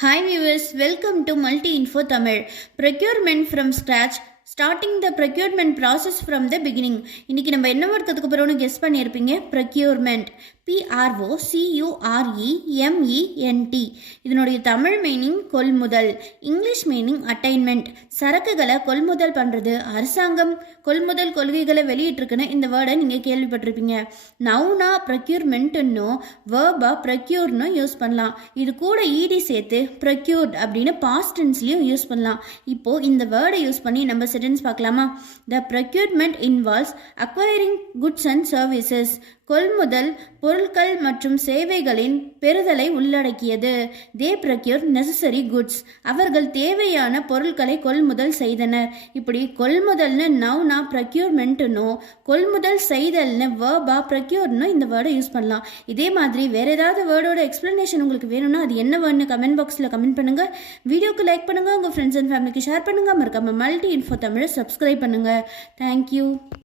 Hi viewers, welcome to Multi Info Tamil. Procurement from scratch starting the procurement process from the beginning இன்றைக்கி நம்ம என்ன word போகிறோம்னு guess பண்ணியிருப்பீங்க? Procurement P R O C U R E M E N T இதனுடைய Tamil meaning கொள்முதல். English meaning attainment சரக்குகளை கொள்முதல் பண்ணுறது அரசாங்கம் கொள்முதல் கொள்கைகளை வெளியிட்டிருக்குன்னு இந்த வேர்டை நீங்கள் கேள்விப்பட்டிருப்பீங்க. நவுனா ப்ரொக்யூர்மெண்ட்டுன்னும் வேர்பா ப்ரொக்யூர்னு யூஸ் பண்ணலாம். இது கூட ஈடி சேர்த்து ப்ரொக்யூர்ட் அப்படின்னு பாஸ்டன்ஸ்லையும் யூஸ் பண்ணலாம். இப்போது இந்த வேர்டை யூஸ் பண்ணி நம்ம சென்டென்ஸ் பார்க்கலாமா? The procurement involves acquiring goods and services கொள்முதல் பொருட்கள் மற்றும் சேவைகளின் பெறுதலை உள்ளடக்கியது. தே ப்ரக்யூர் நெசசரி குட்ஸ் அவர்கள் தேவையான பொருட்களை கொள்முதல் செய்தனர். இப்படி கொள்முதல்னு நவுனா ப்ரொக்யூர்மெண்ட்டுனோ கொள்முதல் செய்தல்னு வேர்பா ப்ரக்யூர்னு இந்த வேர்டை யூஸ் பண்ணலாம். இதே மாதிரி வேறு ஏதாவது வேர்டோட எக்ஸ்பிளனேஷன் உங்களுக்கு வேணும்னா அது என்ன வேர்டுன்னு கமெண்ட் பாக்ஸில் கமெண்ட் பண்ணுங்கள் வீடியோக்கு லைக் பண்ணுங்கள் உங்கள் ஃப்ரெண்ட்ஸ் அண்ட் ஃபேமிலிக்கு ஷேர் பண்ணுங்க. மறக்காமல் மல்டி இன்ஃபோ தமிழை சப்ஸ்கிரைப் பண்ணுங்கள் தேங்க்யூ